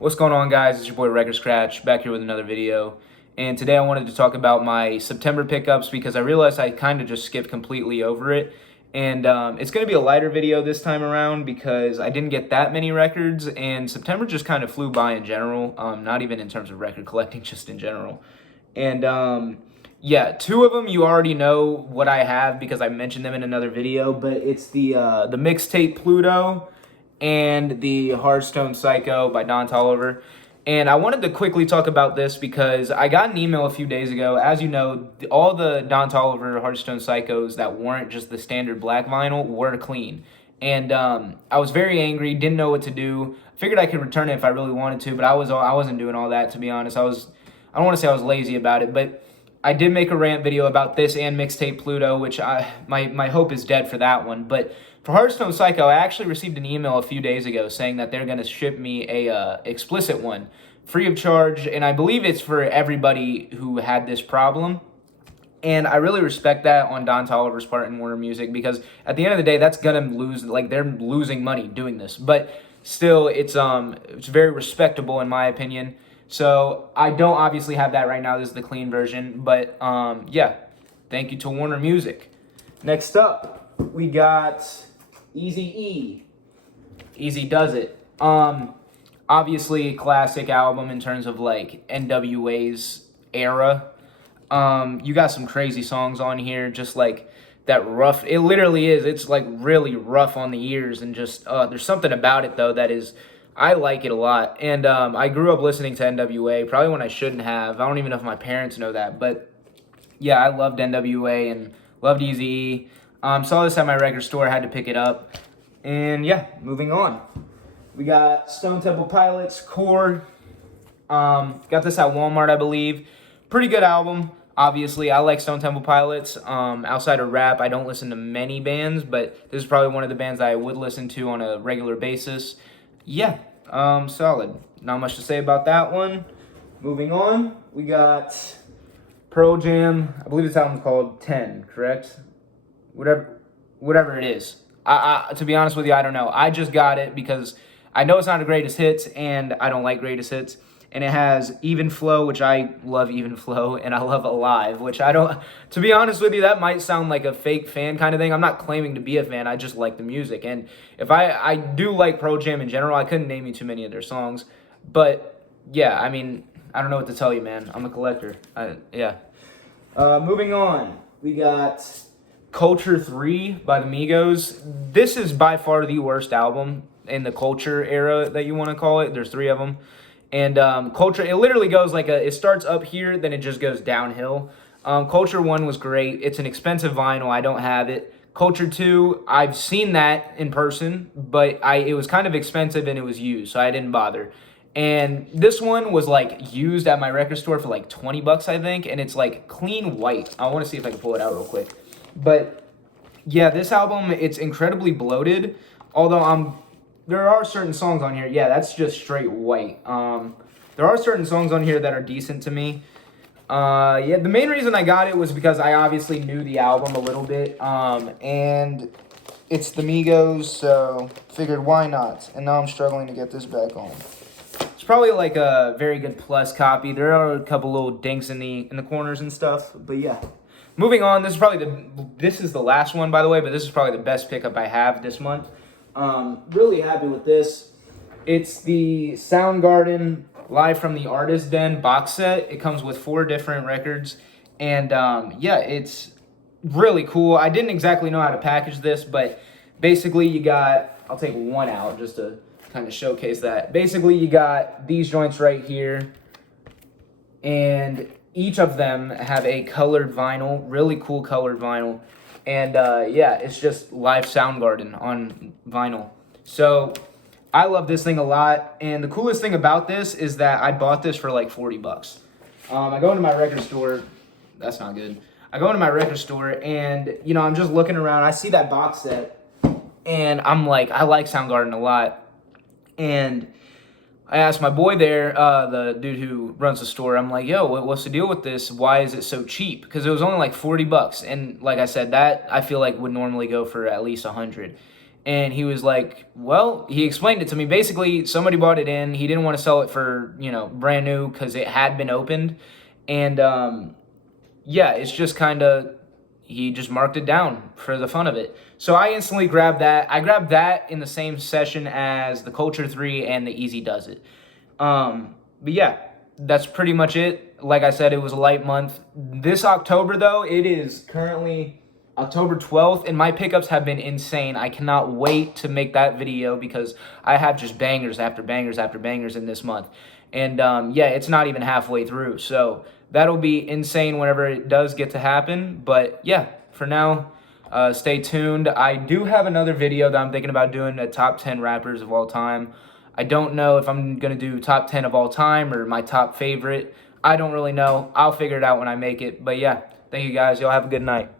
What's going on, guys? It's your boy Record Scratch back here with another video. And today I wanted to talk about my September pickups because I realized I kind of just skipped completely over it. And it's going to be a lighter video this time around because I didn't get that many records, and September just kind of flew by in general, not even in terms of record collecting, just in general. And yeah, two of them you already know what I have because I mentioned them in another video, but it's the mixtape Pluto and the Hearthstone Psycho by Don Toliver. And I wanted to quickly talk about this because I got an email a few days ago. As you know, all the Don Toliver Hearthstone Psychos that weren't just the standard black vinyl were clean. And I was very angry, didn't know what to do. Figured I could return it if I really wanted to, but I wasn't doing all that, to be honest. I don't want to say I was lazy about it, but I did make a rant video about this and mixtape Pluto, which my hope is dead for that one. But for Hearthstone Psycho, I actually received an email a few days ago saying that they're going to ship me a explicit one free of charge, and I believe it's for everybody who had this problem. And I really respect that on Don Toliver's part and Warner Music, because at the end of the day, that's gonna lose, like, they're losing money doing this. But still, it's very respectable in my opinion. So I don't obviously have that right now. This is the clean version, but yeah, thank you to Warner Music. Next up, we got Eazy-E. Easy Does It. Obviously a classic album in terms of like NWA's era. You got some crazy songs on here, just like that rough. It literally is. It's like really rough on the ears, and just there's something about it though that is. I like it a lot, and I grew up listening to NWA, probably when I shouldn't have. I don't even know if my parents know that, but yeah, I loved NWA and loved Eazy-E. Saw this at my record store, had to pick it up, and yeah, moving on. We got Stone Temple Pilots, Core. Got this at Walmart, I believe. Pretty good album. Obviously, I like Stone Temple Pilots. Outside of rap, I don't listen to many bands, but this is probably one of the bands that I would listen to on a regular basis. Yeah, solid. Not much to say about that one. Moving on, we got Pearl Jam. I believe this album's called 10, correct? Whatever it is. To be honest with you, I don't know. I just got it because I know it's not a greatest hits, and I don't like greatest hits. And it has Even Flow, which I love Even Flow, and I love Alive, which I don't... To be honest with you, that might sound like a fake fan kind of thing. I'm not claiming to be a fan. I just like the music. And if I do like Pearl Jam in general. I couldn't name you too many of their songs. But, yeah, I mean, I don't know what to tell you, man. I'm a collector. Yeah. Moving on, we got Culture 3 by the Migos. This is by far the worst album in the Culture era that you want to call it. There's 3 of them. And Culture, it literally goes like it starts up here, then it just goes downhill. Culture 1 was great. It's an expensive vinyl. I don't have it. Culture 2, I've seen that in person, but it was kind of expensive and it was used, so I didn't bother. And this one was like used at my record store for like 20 bucks, I think, and it's like clean white. I want to see if I can pull it out real quick. But yeah, this album, it's incredibly bloated, although there are certain songs on here. Yeah, that's just straight white. There are certain songs on here that are decent to me. Yeah, the main reason I got it was because I obviously knew the album a little bit. And it's the Migos, so figured why not? And now I'm struggling to get this back on. It's probably like a very good plus copy. There are a couple little dinks in the corners and stuff, but yeah. Moving on, this is the last one, by the way, but this is probably the best pickup I have this month. Really happy with this. It's the Soundgarden Live from the Artist Den box set. It comes with 4 different records, and yeah, it's really cool. I didn't exactly know how to package this, but basically you got, I'll take one out just to kind of showcase that. Basically you got these joints right here, and each of them have a colored vinyl, really cool colored vinyl. And yeah, it's just live Soundgarden on vinyl. So I love this thing a lot. And the coolest thing about this is that I bought this for like 40 bucks. I go into my record store. That's not good. I go into my record store and, you know, I'm just looking around. I see that box set and I'm like, I like Soundgarden a lot. And I asked my boy there, the dude who runs the store, I'm like, yo, what's the deal with this? Why is it so cheap? Because it was only like 40 bucks. And like I said, that I feel like would normally go for at least 100. And he was like, well, he explained it to me. Basically, somebody bought it in. He didn't want to sell it for, brand new because it had been opened. And yeah, it's just kind of, he just marked it down for the fun of it. So I instantly grabbed that. I grabbed that in the same session as the Culture 3 and the Easy Does It. But yeah, that's pretty much it. Like I said, it was a light month. This October, though, it is currently October 12th, and my pickups have been insane. I cannot wait to make that video because I have just bangers after bangers after bangers in this month. And yeah, it's not even halfway through. So that'll be insane whenever it does get to happen. But yeah, for now, stay tuned. I do have another video that I'm thinking about doing, a top 10 rappers of all time. I don't know if I'm going to do top 10 of all time or my top favorite. I don't really know. I'll figure it out when I make it. But yeah, thank you guys. Y'all have a good night.